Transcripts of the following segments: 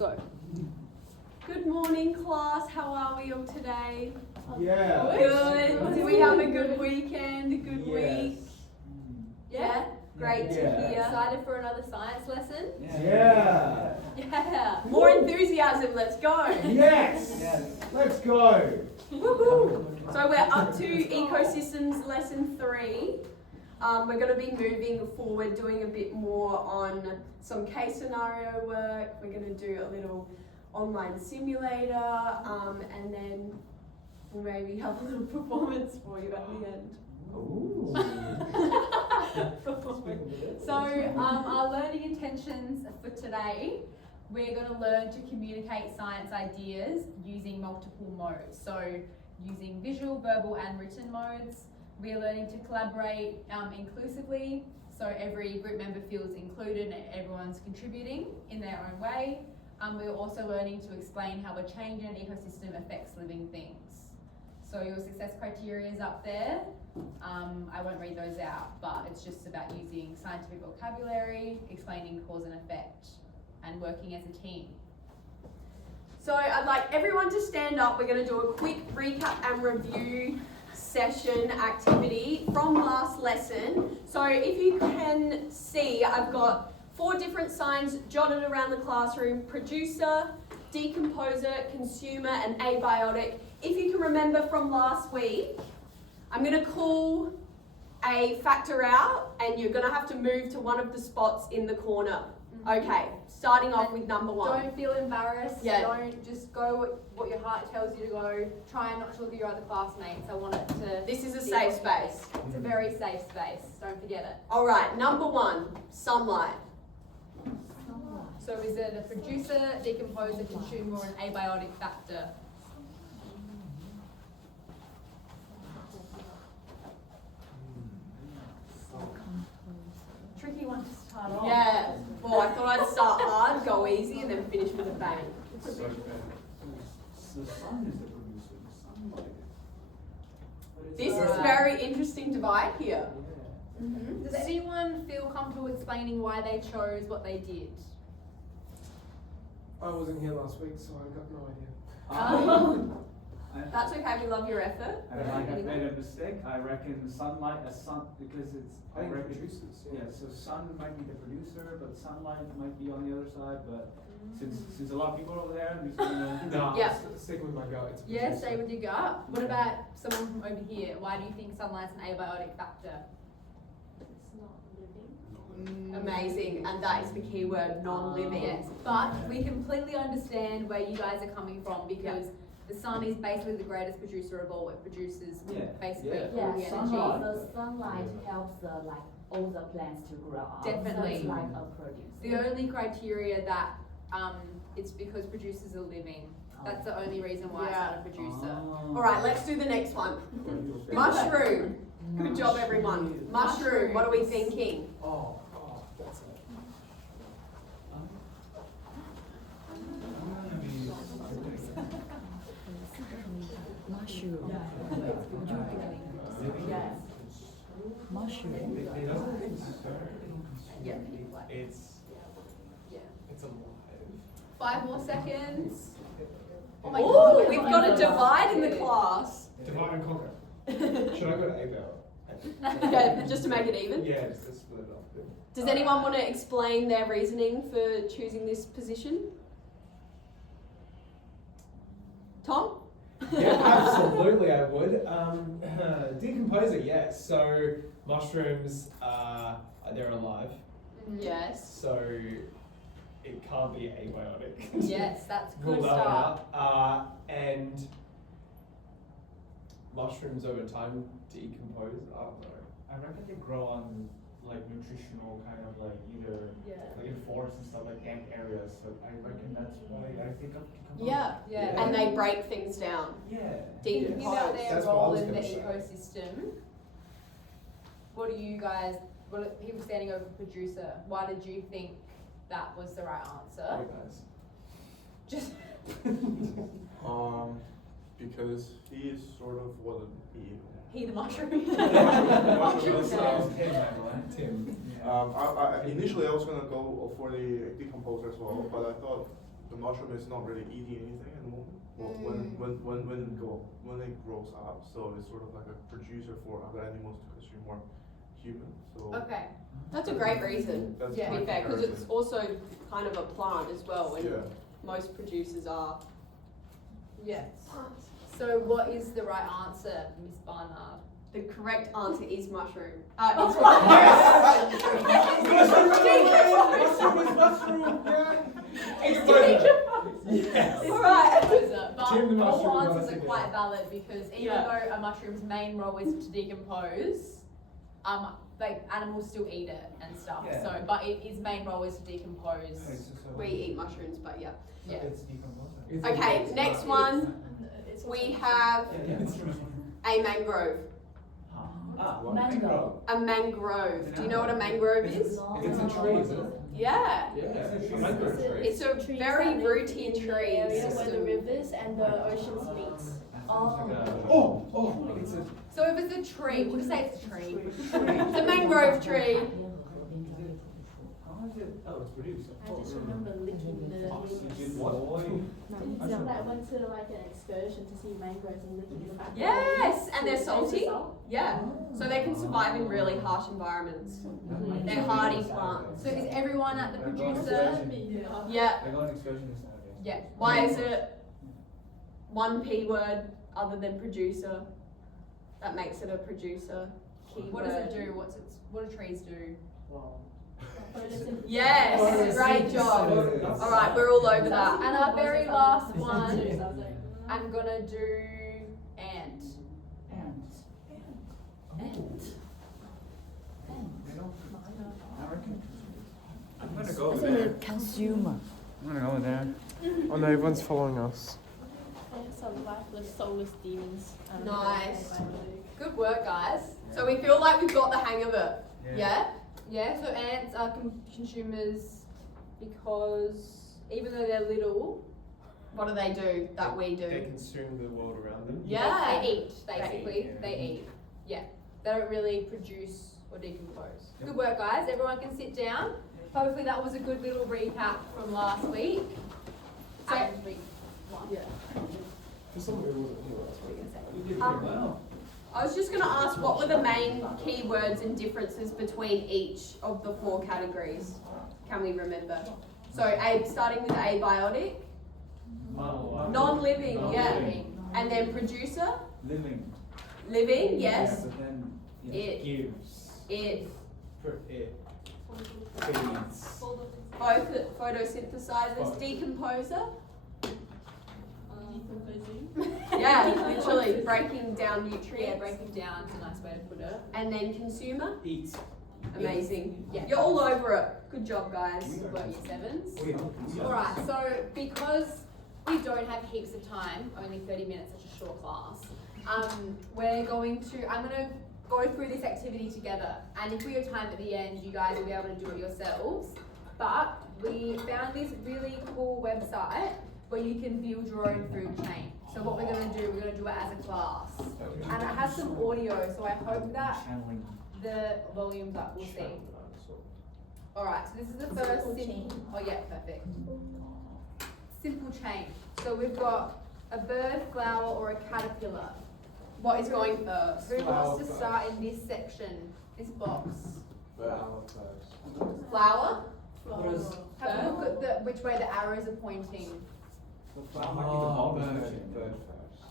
go. Good morning, class. How are we all today? Yeah. Good. Did we have a good weekend? A good week? Yeah? Great to Yeah. hear. Excited for another science lesson? Yeah. Yeah. More enthusiasm. Let's go. Yes. Let's go. Woohoo. So we're up to ecosystems lesson 3. We're going to be moving forward, doing a bit more on some case scenario work. We're going to do a little online simulator, and then we'll maybe have a little performance for you at the end. Ooh. So our learning intentions for today, we're going to learn to communicate science ideas using multiple modes. So using visual, verbal and written modes. We are learning to collaborate inclusively, so every group member feels included and everyone's contributing in their own way. We're also learning to explain how a change in an ecosystem affects living things. So your success criteria is up there. I won't read those out, but it's just about using scientific vocabulary, explaining cause and effect, and working as a team. So I'd like everyone to stand up. We're going to do a quick recap and review session activity from last lesson. So if you can see, I've got 4 different signs jotted around the classroom: producer, decomposer, consumer and abiotic. If you can remember from last week, I'm going to call a factor out and you're going to have to move to one of the spots in the corner. Okay, starting off with number 1. Don't feel embarrassed. Yeah. Don't just go what your heart tells you to go. Try not to look at your other classmates. I want it to. This is a be safe authentic. space. It's a very safe space. Don't forget it. All right, number 1, sunlight. So is it a producer, decomposer, consumer, or an abiotic factor? Tricky one to start off. Yeah, well, I thought I'd start hard, go easy, and then finish with a bang. So the sun is the producer, the sunlight. This is Right. very interesting divide here. Does anyone feel comfortable explaining why they chose what they did? I wasn't here last week, so I've got no idea. That's okay, we love your effort. I made a mistake. I reckon sunlight as sun because it's. I think reckon producers. Yeah, so sun might be the producer, but sunlight might be on the other side. But since a lot of people are over there, I'm just gonna. No, Yeah. Sticking with my gut. It's a Yeah, producer. stay with your gut. What about someone from over here? Why do you think sunlight's an abiotic factor? Amazing, and that is the key word, non-living. Yes, but we completely understand where you guys are coming from because the sun is basically the greatest producer of all. It produces basically Yeah. all the Yeah, energy. the sunlight helps all the plants to grow up. Definitely. So it's like a producer. The only criteria that it's because producers are living. That's the only reason why it's not a producer. All right, let's do the next one. Mushroom. Good job, everyone. Mushroom, what are we thinking? Oh, that's it. Mushroom. Yes. Mushroom. Yeah. It's alive. 5 more seconds. Oh my Ooh, God. we've got a divide in the class. Divide and conquer. Should I go to A-Bell? Yeah, just to make it even. Yeah, just split it up. Does anyone want to explain their reasoning for choosing this position? Tom? Yeah, absolutely, I would. Decomposer, yes. So mushrooms, they're alive, Yes. so it can't be abiotic. Yes, that's good Rule that one start. out. And mushrooms over time decompose. I don't know. I reckon they grow on like nutritional kind of like either Yeah. like in forests and stuff like damp areas. So I reckon that's why I think of decomposing. Yeah. Yeah. And they break things down. Yeah. Thinking about their That's what I role was in the gonna say. ecosystem, what do you guys, people standing over producer, why did you think that was the right answer? Very nice. Just Because he is sort of what he. he the mushroom. Mushroom man. sounds- Tim. Initially I was gonna go for the decomposer as well, but I thought the mushroom is not really eating anything at the moment. Well, when it grows up, so it's sort of like a producer for other animals to consume more human. So Okay. That's a great reason, that's Yeah. to my be fair, because it's comparison. also kind of a plant as well, and Yeah. most producers are. Yes. So what is the right answer, Miss Barnard? The correct answer is mushroom. Is Yes. Alright. But Team the all mushroom answers once are again. quite valid because even Yeah. though a mushroom's main role is to decompose, like animals still eat it and stuff. Yeah. So, but its main role is to decompose. We eat mushrooms, but yeah. Yeah. It's decomposing. It's Okay, it's next not- one. We have Yeah, mushroom. a mangrove. What? Mango. A mangrove. Do you know what a mangrove is? It's a tree, isn't it? Yeah. Yeah, it's a mangrove tree. It's a very rooty in the tree area where the system. rivers and the oceans meet. Oh, it's a So if it's a tree, we'll say it's a tree. It's a mangrove tree. How is it? Oh, it's produced. I just remember licking the Oxygen, What? boy. I went to like an excursion to see mangroves and licking the back. Yes, and they're salty. Yeah. So they can survive in really harsh environments. They're hardy plants. So is everyone at the I go on producer? excursion. Yeah. I go on excursion this Saturday. Yeah. Why is it one P word other than producer? That makes it a producer keyword. What does it do? What do trees do? Yes, great job. Photosynthesis. All right, we're all over that. And our very last one, I'm gonna do ant. I reckon. I'm gonna go over there. Consumer. I'm gonna go over there. Oh no, everyone's following us. Some lifeless, soulless demons. Nice. Good work, guys. So we feel like we've got the hang of it. Yeah? Yeah, so ants are consumers because even though they're little, What do they do that we They do? consume the world around them. Yeah. they eat basically. Yeah. They eat. Yeah, they don't really produce or decompose. Yep. Good work, guys. Everyone can sit down. Hopefully that was a good little recap from last week. So- And week one. Yeah. For someone who wasn't here last week. You did Um, pretty well. I was just going to ask what were the main keywords and differences between each of the 4 categories? Can we remember? So, starting with abiotic, non-living, yeah. Non-living. And then producer, Living. living, yes. But then It. gives. It, It. Feeds. both photosynthesizers, decomposer. Yeah, literally breaking down Yeah, nutrients. breaking down is a nice way to put it. And then consumer, Eat. amazing. Yeah. You're all over it. Good job, guys. Good work, year sevens. Yeah. Alright, so because we don't have heaps of time, only 30 minutes, such a short class, I'm gonna go through this activity together. And if we have time at the end, you guys will be able to do it yourselves. But we found this really cool website where you can build your own food chain. So what we're gonna do it as a class. And it has some audio, so I hope that Channeling. the volume's up, we'll see. Alright, so this is the first oh yeah, perfect. Simple chain. So we've got a bird, flower, or a caterpillar. What is going first? Who Flower wants to first. start in this section, this box? Flower first. Flower? Have a look at which way the arrows are pointing. The flower might be the bottom section. Bird first.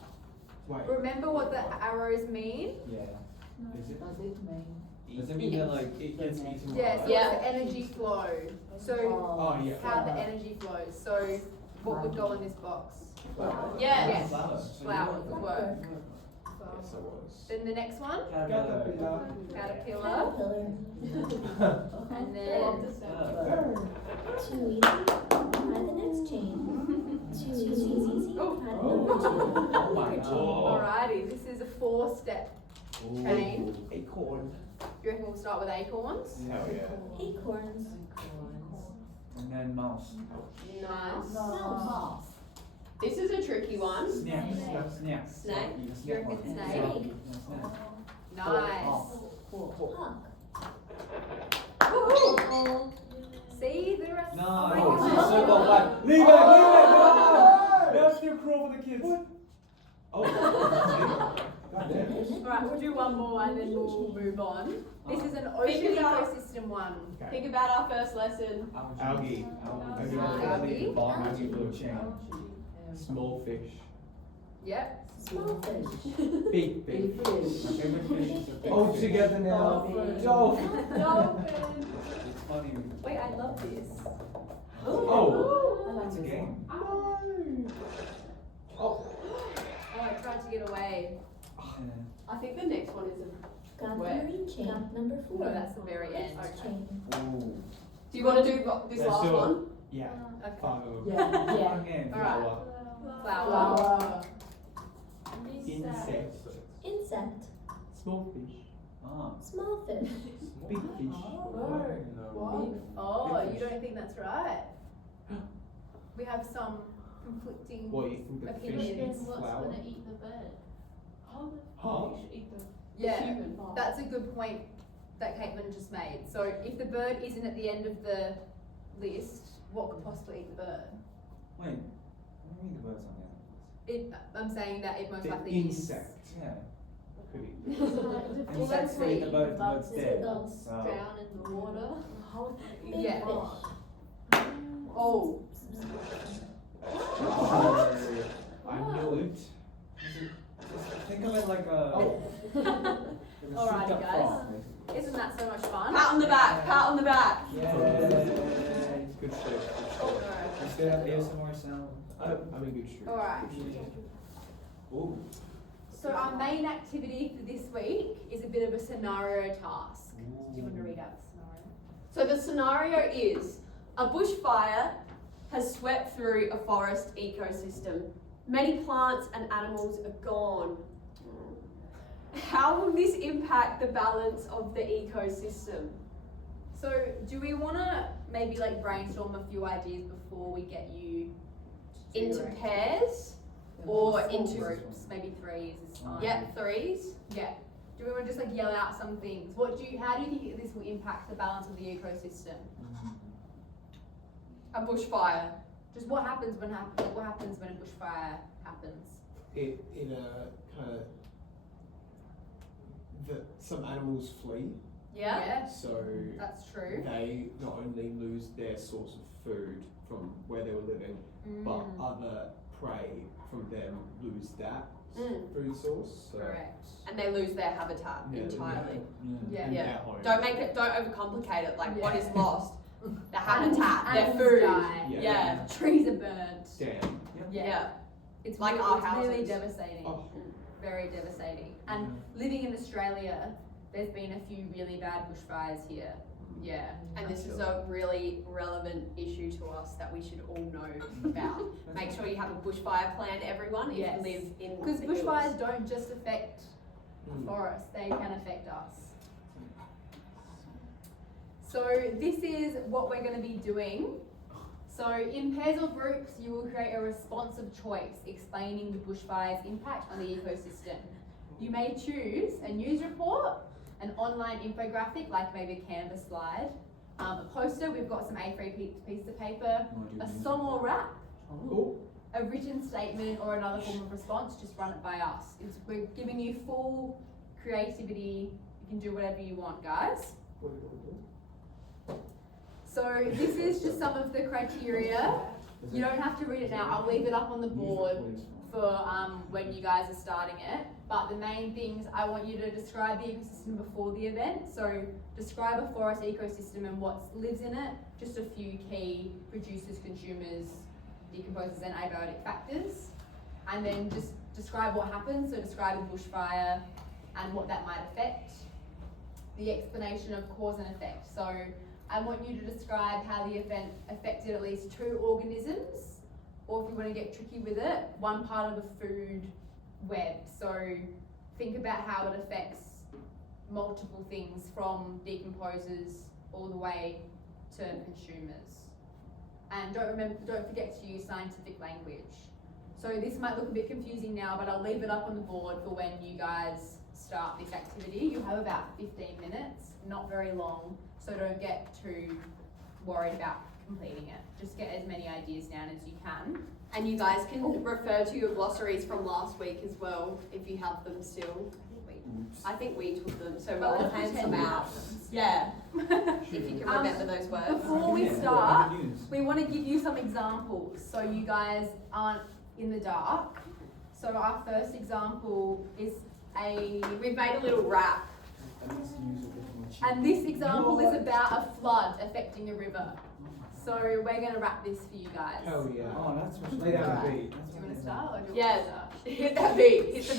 Wait. Remember what the arrows mean? Yeah. Is it? Does it mean? Does it mean that like it gets eaten? Yes, alive? Yeah. it's the energy flow. So Oh yeah. how the energy flows. So what would go in this box? Yes. Flower. Flower, good work. Yes, it was. Then the next one, Caterpillar. caterpillar, and then Too easy. Try the next chain. Too easy. Try the Oh my god. alrighty, this is a 4-step chain. Acorn. Do you reckon we'll start with acorns? Hell yeah. acorns. And then mouse. Nice. Mouse. This is a tricky one. Snap. Snap. Snake. You reckon snake? Snake. Nice. Hawk. Woohoo! See, the rest. No. Oh my Oh, goodness. circle back. Leave it. Oh. Goddamn. Alright, we'll do one more and then we'll move on. This is an ocean Think about- ecosystem one. Okay. Think about our first lesson. Algae. Algae. Algae food chain. Small fish. Yep. Small fish. Big Big fish. fish. My favorite fish is a big All fish. together now. Dolphin. Dolphin. Dolphin. It's funny. Wait, I love this. Oh. I like It's a this game. one. Oh. Oh, I tried to get away. I think the next one is a. Gathering chain. Number 4. No, that's the very end. Next chain. Ooh. Do you want to do this Let's last do it. one? Yeah. Okay. 5 of them. Yeah, yeah. Again. Alright. Flower. Flower. Insect. Insect. Small fish. Ah. Small fish. Big fish. Oh, Big you fish. don't think that's right? We have some conflicting. What, you think the fish Opinions. eats flower? eat the bird? Huh? Yeah, Human. that's a good point that Caitlin just made. So if the bird isn't at the end of the list, what could possibly eat the bird? Wait. What do you mean the bird's on the end? I'm saying that it most The likely insect. Yeah. Could eat. Insects will eat the bird if the bird's dead. Dogs Oh. drown in the water. is. Big Yeah. fish. Oh. I knew it. Think of it like a. Oh. like a Alrighty, souped up guys. frog, Isn't that so much fun? Pat on the back. Pat on the back. basically. Good shit. Oh, Is there an ASMR sound? I'm in good shape. no. Alright. Ooh. So our main activity for this week is a bit of a scenario task. Do you want to read out the scenario? So the scenario is a bushfire has swept through a forest ecosystem. Many plants and animals are gone. How will this impact the balance of the ecosystem? So do we want to maybe like brainstorm a few ideas before we get you to do Into your pairs or small into groups? Maybe threes is fine. Yep, threes. Yeah. Do we want to just like yell out some things? How do you think this will impact the balance of the ecosystem? A bushfire. Just what happens when what happens when a bushfire happens? It kind of some animals flee, Yeah. so That's true. they not only lose their source of food from where they were living, but other prey from them lose that Mm. food source. So Correct. And they lose their habitat Yeah, entirely. Yeah. and Yeah. their home. Don't overcomplicate it. Like what Yeah. is lost? The habitat, their Animals food. die. Yeah. Trees are burnt. Damn. Yeah. It's Like really, our it's really houses. devastating. Oh. Very devastating. And living in Australia, there's been a few really bad bushfires here. Yeah. And this is a really relevant issue to us that we should all know about. Make sure you have a bushfire plan, everyone, if Yes. you live in Because the bushfires hills. don't just affect the Mm. forest, they can affect us. So this is what we're going to be doing. So in pairs or groups, you will create a response of choice explaining the bushfire's impact on the ecosystem. You may choose a news report, an online infographic like maybe a Canvas slide, a poster, we've got some A3 pieces of paper, a song or rap, Cool. a written statement or another form of response, just run it by us. We're giving you full creativity. You can do whatever you want, guys. What do you want to do? So this is just some of the criteria. You don't have to read it now. I'll leave it up on the board for when you guys are starting it. But the main things, I want you to describe the ecosystem before the event. So describe a forest ecosystem and what lives in it. Just a few key producers, consumers, decomposers and abiotic factors. And then just describe what happens. So describe a bushfire and what that might affect. The explanation of cause and effect. So I want you to describe how the event affected at least 2 organisms, or if you want to get tricky with it, one part of the food web. So think about how it affects multiple things from decomposers all the way to consumers. And don't forget to use scientific language. So this might look a bit confusing now, but I'll leave it up on the board for when you guys start this activity. You have about 15 minutes, not very long, so don't get too worried about completing it. Just get as many ideas down as you can. And you guys can refer to your glossaries from last week as well, if you have them still. I think we took them, so Well, we'll let's hand pretend some we out. have them. Yeah, if you can remember those words. Before we start, we want to give you some examples so you guys aren't in the dark. So our first example is We've made a little rap. and this example is about a flood affecting a river. So we're going to wrap this for you guys. Hell yeah. Oh, that's much Lay down Alright. the beat. Do you want to start or do you Yeah. want to start? Hit that beat, hit the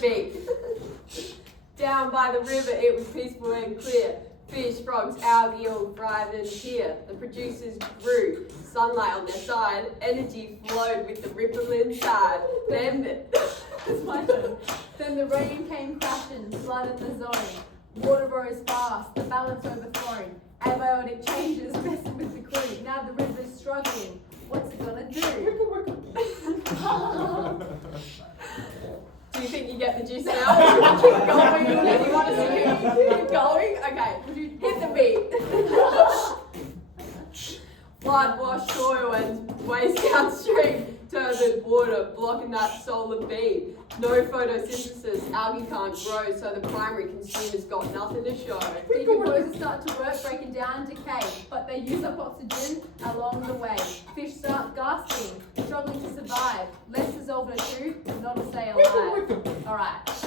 beat. Down by the river, it was peaceful and clear. Fish, frogs, algae all thrived and here. The producers grew, sunlight on their side, energy flowed with the ripple inside. Then, It's my turn. Then the rain came crashing, flooded the zone. Water rose fast, the balance overthrown. Abiotic changes messing with the crew. Now the river's struggling. What's it gonna do? do you think you get the gist now? Or should we keep going? Do you want us to keep going? Okay, hit the beat. Flood washed soil and waste downstream. Turbid water blocking that solar beam. No photosynthesis, algae can't grow, so the primary consumer's got nothing to show. Decomposers start to work, breaking down decay, but they use up oxygen along the way. Fish start gasping, struggling to survive. Let's dissolve in a tube, not to stay alive. Alright. That's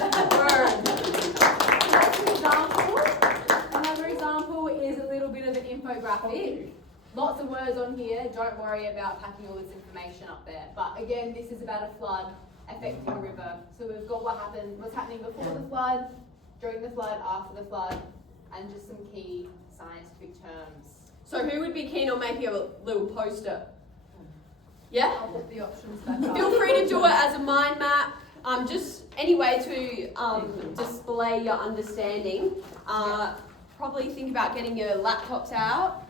an example. Another example is a little bit of an infographic. Lots of words on here, don't worry about packing all this information up there. But again, this is about a flood affecting a river. So we've got what's happening before the flood, during the flood, after the flood, and just some key scientific terms. So who would be keen on making a little poster? Yeah? I'll put the options back up. Feel free to do it as a mind map. Just any way to display your understanding. Probably think about getting your laptops out.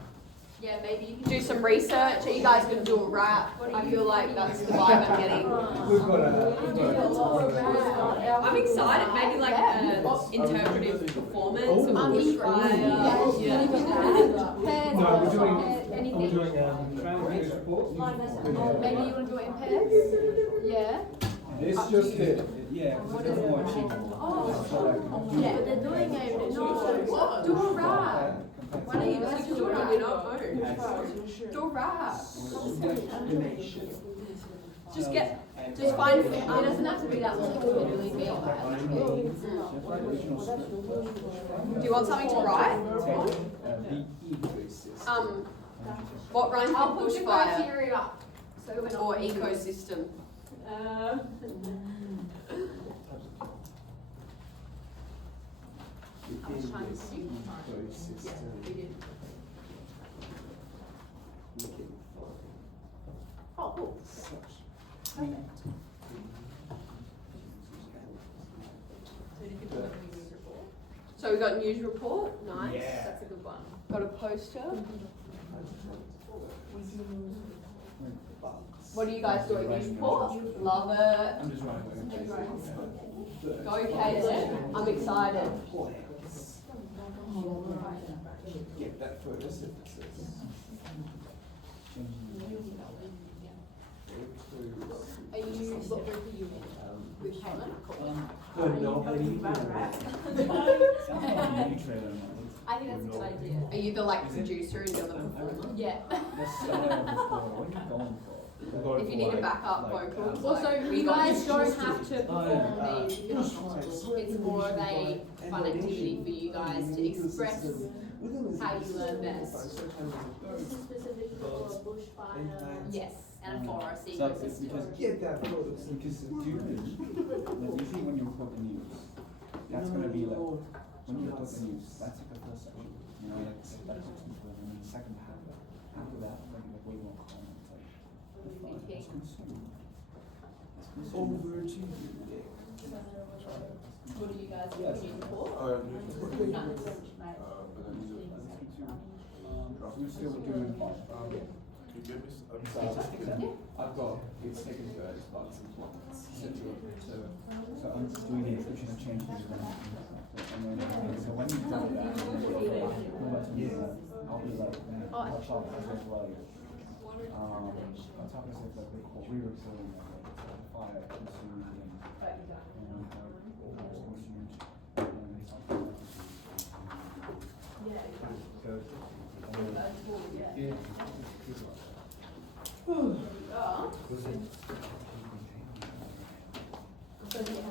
Yeah, maybe you can Do some research. Are you guys going to do a rap? I feel like that's the vibe I'm getting. We've got I'm excited. Maybe like an interpretive performance or bushfire. Yeah. Pairs, No, we're doing- anything. Translators report. Maybe you want to do it in pairs? Yeah. It's just it. Yeah, What because is it's more it? achievable. Oh. So like, Yeah. But they're doing it. Do a rap. Why don't you You just can do it on your phone. Do a rap. Just find. It doesn't have to be that long. It could literally be like. Do you want something to write? What rhymes I'll with put the bushfire criteria up. So we're not. or ecosystem? I was trying to see. Yeah, we did. Oh, cool. Perfect. So we got news report. Nice. Yeah. That's a good one. Got a poster. What are you guys doing? News report. Love it. I'm just writing. Go, Kaden. I'm excited. Get that photosynthesis. Are you with Helen? I think that's a good idea. Are you the like producer and you're the performer? Yeah. If you need a backup vocal. Also, like, you guys don't have to Oh, perform these. It's more of a fun activity for you guys to express how you learn best. This is specifically for bushfire. Yes, and a forest So it's ecosystem. because get that photos because stupid. Like usually when you report the news, that's gonna be like when you report the news, that's like the first section. You know, like that helps people, and then the second half after that, like way more calm. It's like it's consumed. What do you guys Yes. need for? We're still doing fine. Can you give me I've got it's taken to it's about 6 months. So I'm just doing the description and change things around. And then so when you've done that, I'll be like, I'll talk as well. I'll talk as if like we were saying fire consumed and, But you don't.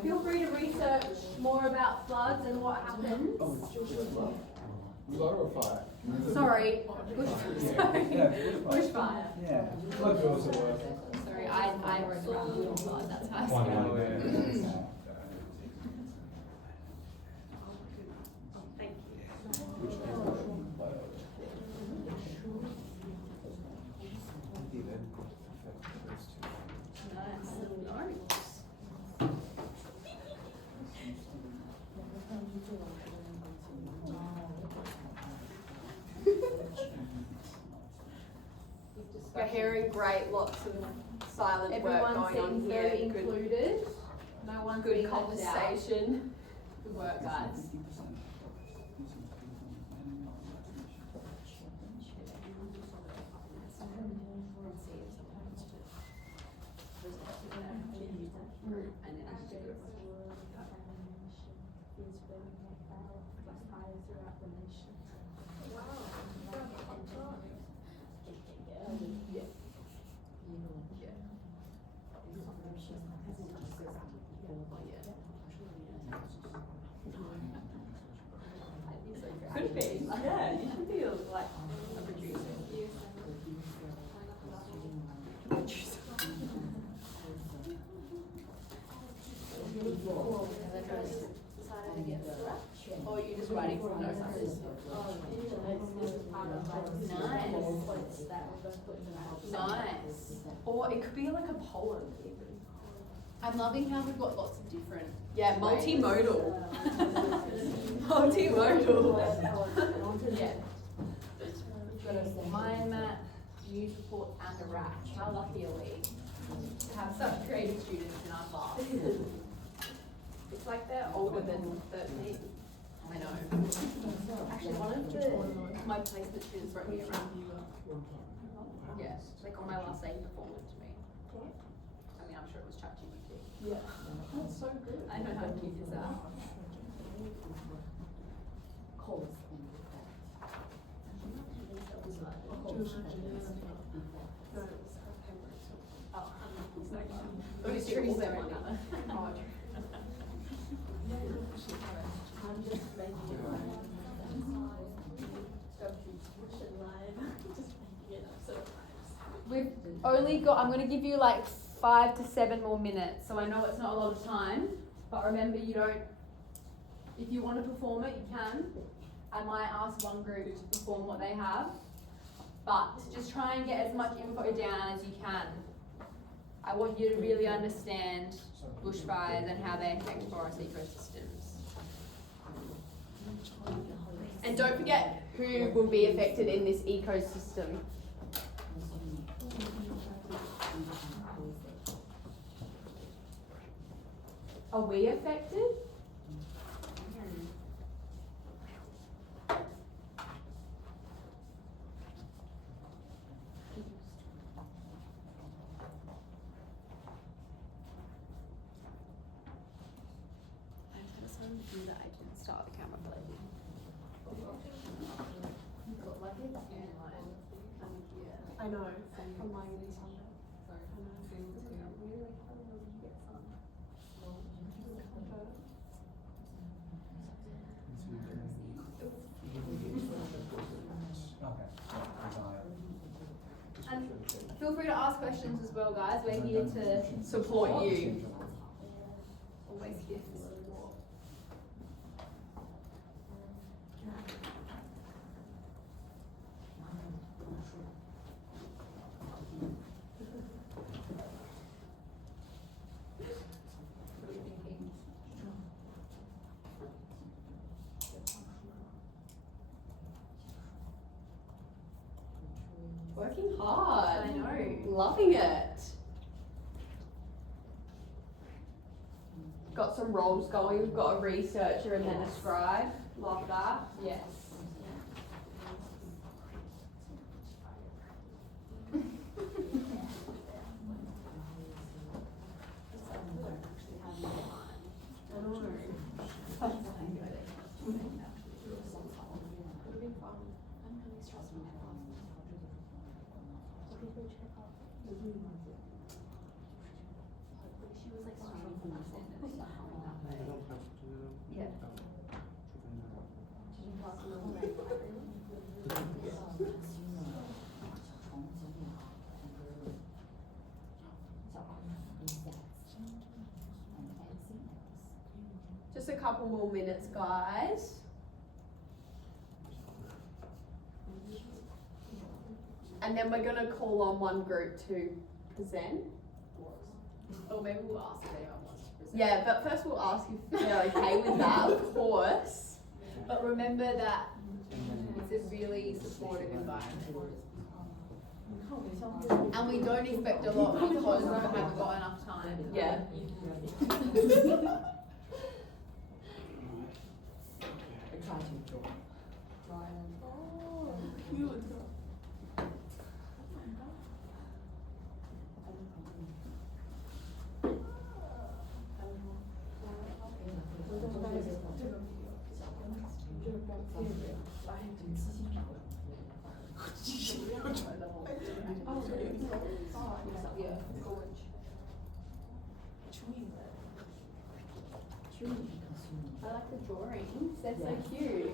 Feel free to research more about floods and what happens. Flood or fire? Sorry, bushfire. Yeah. Flood will also work. Sorry, I wrote about flood, that's how I Oh, said it. yeah. Thank you. We're hearing great, lots of silent work Everyone going on seems here. very Good, included. No one's good being left out. conversation. Good work, guys. Could be. Yeah, you should be like a producer. Or are you just writing from notes like this? Nice. Or it could be like a poem even. I'm loving how we've got lots of different. Yeah, multimodal. Multimodal. Yeah. We've got a mind map, news report, and a rap. How lucky are we to have such creative students in our class? It's like they're older than 13. I know. Actually, one of my placement students wrote me a rap. Yeah, like on my last day, he performed it to me. I mean, I'm sure it was ChatGPT. Yeah. That's so good. I know how cute is that. Those trees there. We've only got, I'm going to give you like 5 to 7 more minutes, so I know it's not a lot of time, but remember you don't, if you want to perform it, you can. I might ask one group to perform what they have, but just try and get as much info down as you can. I want you to really understand bushfires and how they affect forest ecosystems. And don't forget who will be affected in this ecosystem. Are we affected? I didn't start the camera playing. I know. And feel free to ask questions as well, guys. We're here to Support you. always here for support. Working hard. I know. Loving it. Got some roles going. We've got a researcher and then a scribe. Love that. Yes. Yeah. Just a couple more minutes, guys. And then we're gonna call on one group to present. Or maybe we'll ask if anyone wants to present. Yeah, but first we'll ask if they're okay with that, of course. But remember that it's a really supportive environment. And we don't expect a lot because we haven't got enough time. Yeah. I like the drawings, they're so cute.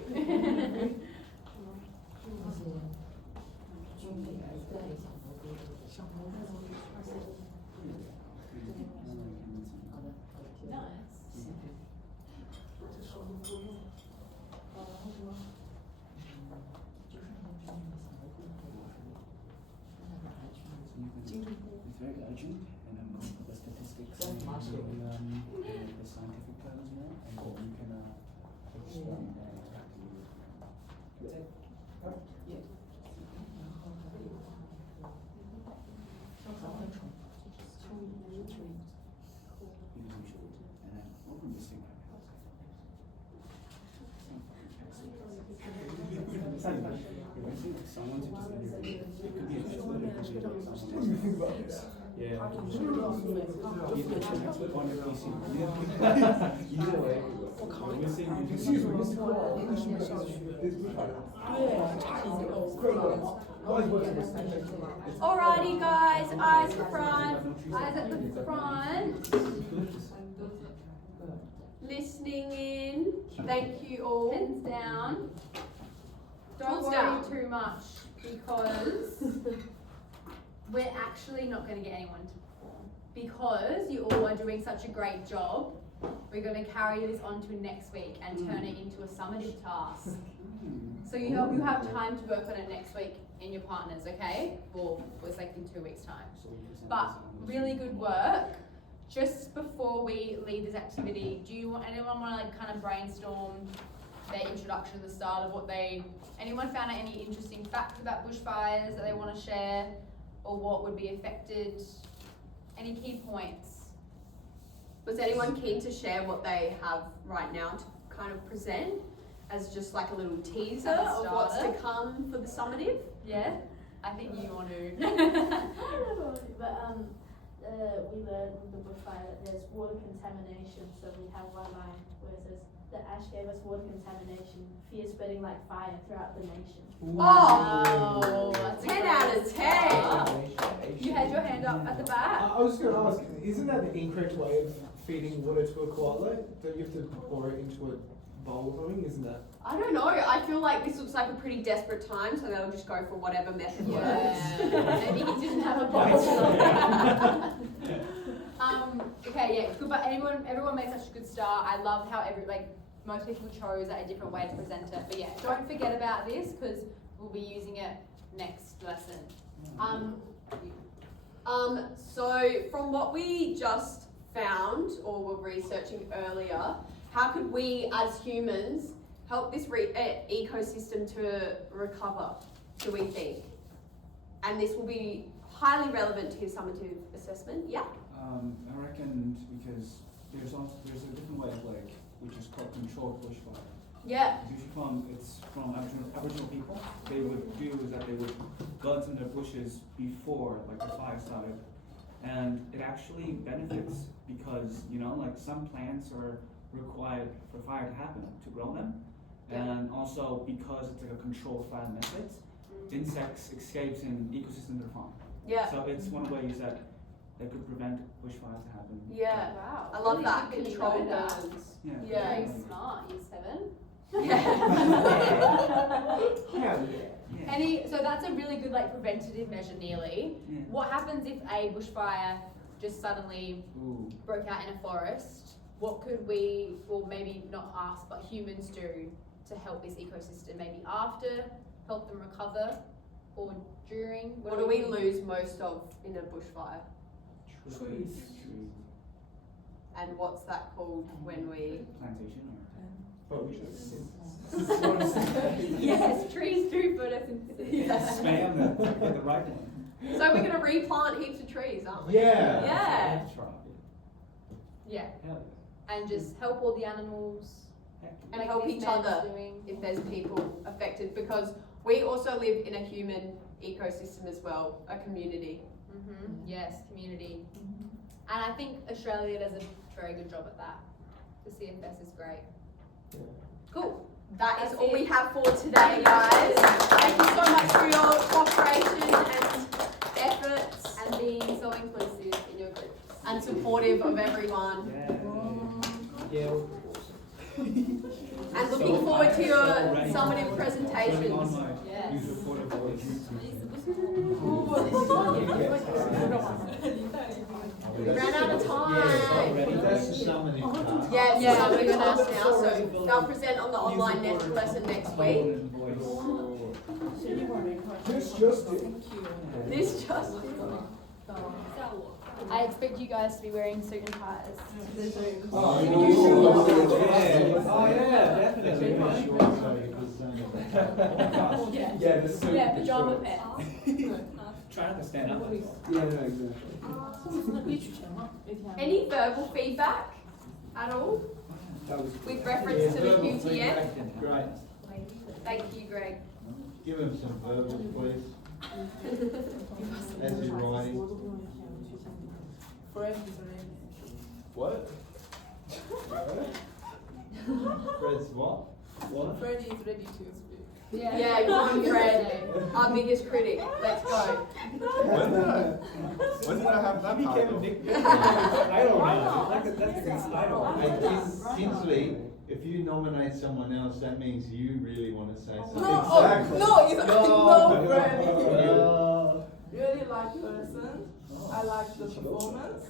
It's very urgent, and I'm going for the statistics and the scientific terms more, and then you can explain and then open this thing. Someone to just interview. It could be an expert, it could be like someone else. Yeah. Either an expert on the PC. Either way. We're saying you Excuse me, Mr. Alrighty, guys, eyes front, Eyes at the front. listening in. Thank you all. Pens down. Don't Tools worry down. too much because we're actually not going to get anyone to perform. Because you all are doing such a great job, we're going to carry this on to next week and turn it into a summative task. So you have time to work on it next week in your partners, okay? Well, it's like in 2 weeks' time. But really good work. Just before we leave this activity, anyone want to like kind of brainstorm their introduction at the start of anyone found out any interesting facts about bushfires that they want to share, or what would be affected? Any key points? Was anyone keen to share what they have right now to kind of present as just like a little teaser At the of what's to starter? come for the summative? Yeah? I think you want to. But we learned with the bushfire that there's water contamination, so we have one line where it says, the ash gave us water contamination, fear spreading like fire throughout the nation. Wow, that's a 10 great out of 10. start. You had your hand up at the back. I was just going to ask, isn't that the incorrect way of feeding water to a koala? Don't you have to pour it into a bowl or something? Isn't that? I don't know. I feel like this looks like a pretty desperate time, so they'll just go for whatever method works. Yeah. Maybe he didn't have a bowl. Okay, yeah, good. But everyone made such a good start. I loved how most people chose a different way to present it. But yeah, don't forget about this because we'll be using it next lesson. So from what we just found or were researching earlier, how could we as humans help this ecosystem to recover, do we think? And this will be highly relevant to your summative assessment, yeah? I reckon because there's a different way of which is called controlled bushfire. Yeah. It's from Aboriginal people. They would do is that they would go into the bushes before the fire started, and it actually benefits because some plants are required for fire to happen to grow them, and also because it's a controlled fire method, insects escapes in ecosystem to the farm. Yeah. So it's one of the ways that that could prevent bushfires to happen. Yeah. Wow. I love really that. good that you Control know that. burns. Yeah. Yeah. Very smart, year 7. Yeah. Any, so that's a really good like preventative measure, Neely. Yeah. What happens if a bushfire just suddenly Ooh. broke out in a forest? What could we, or maybe not us, but humans do to help this ecosystem? Maybe after, help them recover, or during? What do we lose most of in a bushfire? Trees. And what's that called when we? Plantation Yes, trees do photosynthesis. Yeah. Spam the, get the right one. So we're gonna replant heaps of trees, aren't we? Yeah. Yeah. That's right. Yeah, Hell and just help all the animals. yeah. And like help this each man's other doing. if there's people affected, because we also live in a human ecosystem as well, a community. Yes, community. And I think Australia does a very good job at that. The CFS is great. Cool. That is That's all we it. have for today, guys. Thank you so much for your cooperation and efforts And being so inclusive in your groups. and supportive of everyone. Yeah. And looking forward to your summative presentations. Yes. Usual photo voice. We ran out of time. That's the summoning part. Yeah, it's Yeah, summoning we're class gonna- now, so they'll present on the online lesson next week. This just it. This just. I expect you guys to be wearing suit and ties. Oh, definitely. Yeah, the suit. Yeah, for pajama sure. pants. Try not to stand up. Yeah, no, exactly. Any verbal feedback at all? That was With reference to the verbal QTM? feedback, Great. Thank you, Greg. Give him some verbals, please. As you're writing. What? Fred's what? What? Freddie is ready to speak. Yeah, go on, Fred. Our biggest critic. Let's go. When did I have that title? I don't know. That's a title. Hey, Kinsley, if you nominate someone else, that means you really want to say something. No, Freddie. No. Really like person. I like the performance.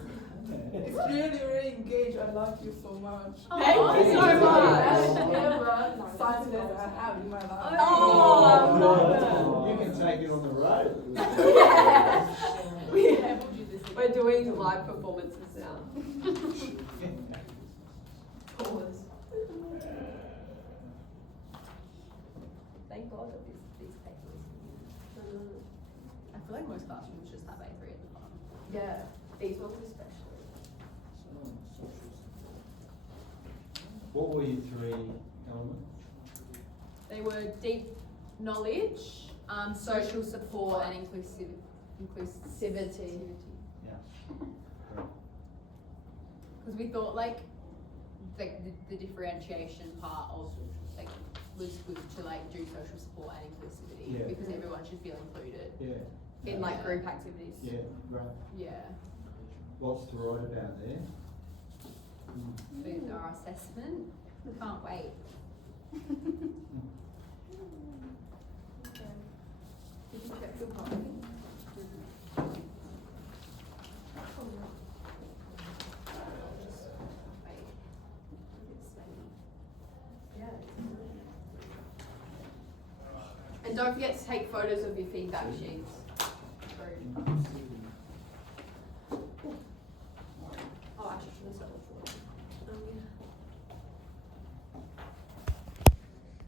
It's really engaged. I like you so much. Thank you so much. Ever science lesson I have in my life. Oh, You can take it on the road. we're doing live performances now. Pause. Thank God that these papers. I feel like most classrooms just have A3 at the bottom. Yeah, these ones especially. What were your three elements? They were deep knowledge, social support, and inclusivity. Yeah. Because we thought like the differentiation part of like was good to like do social support and inclusivity Yeah. because everyone should feel included Yeah. In like group activities. Yeah, right. Yeah. Lots to write about there. With our assessment. Can't wait. Did you check your parking? And don't forget to take photos of your feedback sheets.